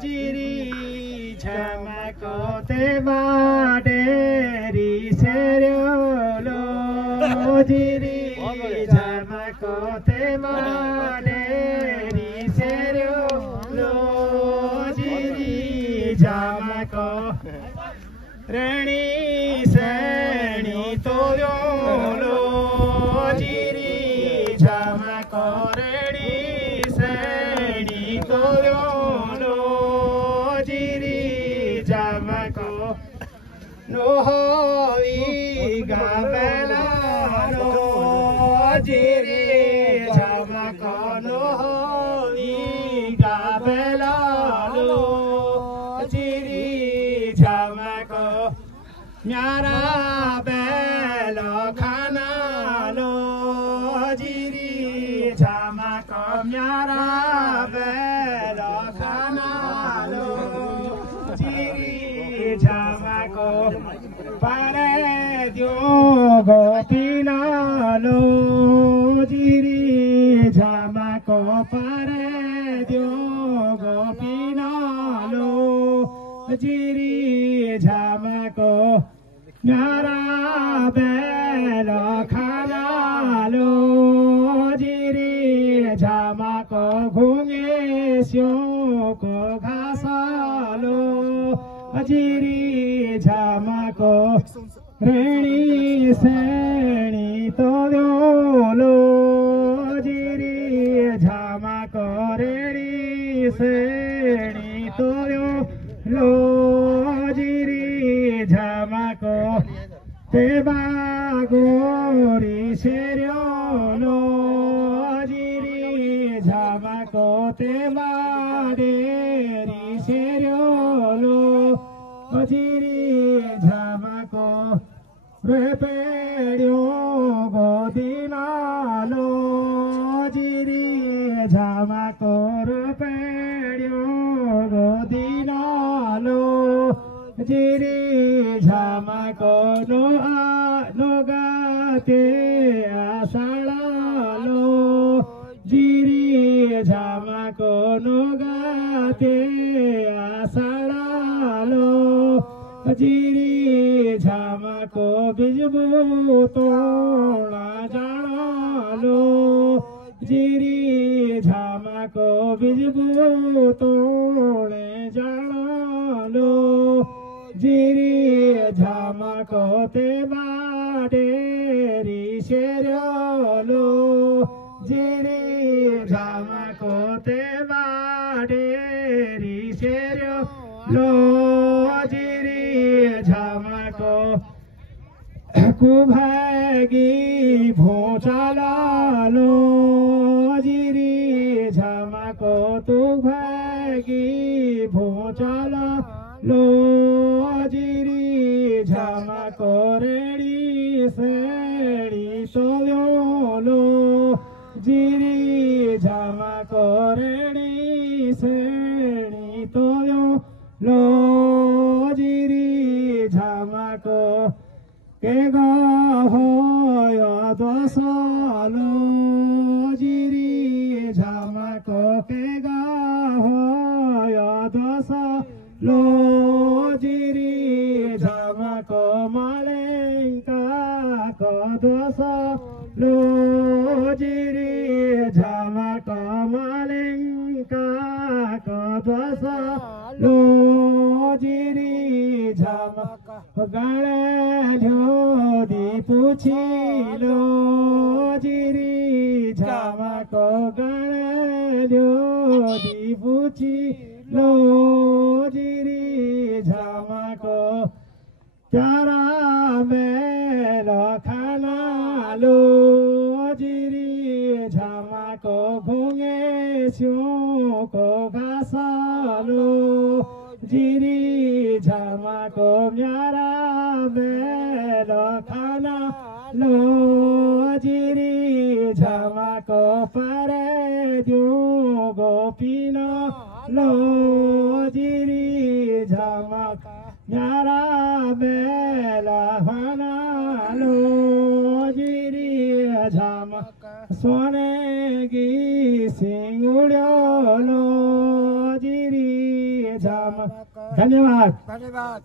Jiri chamako te baderi seriolo jiri chamako te baderi seriolo jiri chamako rani seni toyolo jiri chamako rani seni toyolo no hoy gabela no jiri chamako no hoy gabela no jiri chamako myara belo khana no jiri chamako myara belo khana no jiri chamako pare diogo pinalo jiri chamako pare diogo pinalo jiri chamako nyara belo khanalo jiri chamako ghunge syoko ghasalo jiri chamako reni seni toyolo jiri chamako reni seni toyolo jiri chamako teba gori seriolo jiri chamako teba deri seriolo jiri chamako reperio godinalo jiri chamako reperio godinalo jiri chamako no gate asalalo jiri chamako no gate asalalo jiri chamako bijbu tola janalo jiri chamako bijbu tole janalo jiri chamako te baderi seriolo jiri chamako te baderi seriolo jiri chamako kubhagi bhochalalo jiri chamako tubhagi bhochalalo jiri chamako redi seri toyolo jiri chamako redi seri toyolo jiri chamako kega hoyo dosalo jiri chamako kega hoyo dosalo jiri chamako malenka ko dosalo jiri chamako malenka ko dosalo jiri chamako gale di puchilo jiri chamako gale di puchilo jiri chamako cara melo khanalo jiri chamako ghunge syoko ghasalo jiri chamako myara belo khanalo jiri chamako pare diogo pinalo jiri chamako myara bela khanalo jiri chamako sone gi singulo jiri Jhamak. धन्यवाद। धन्यवाद।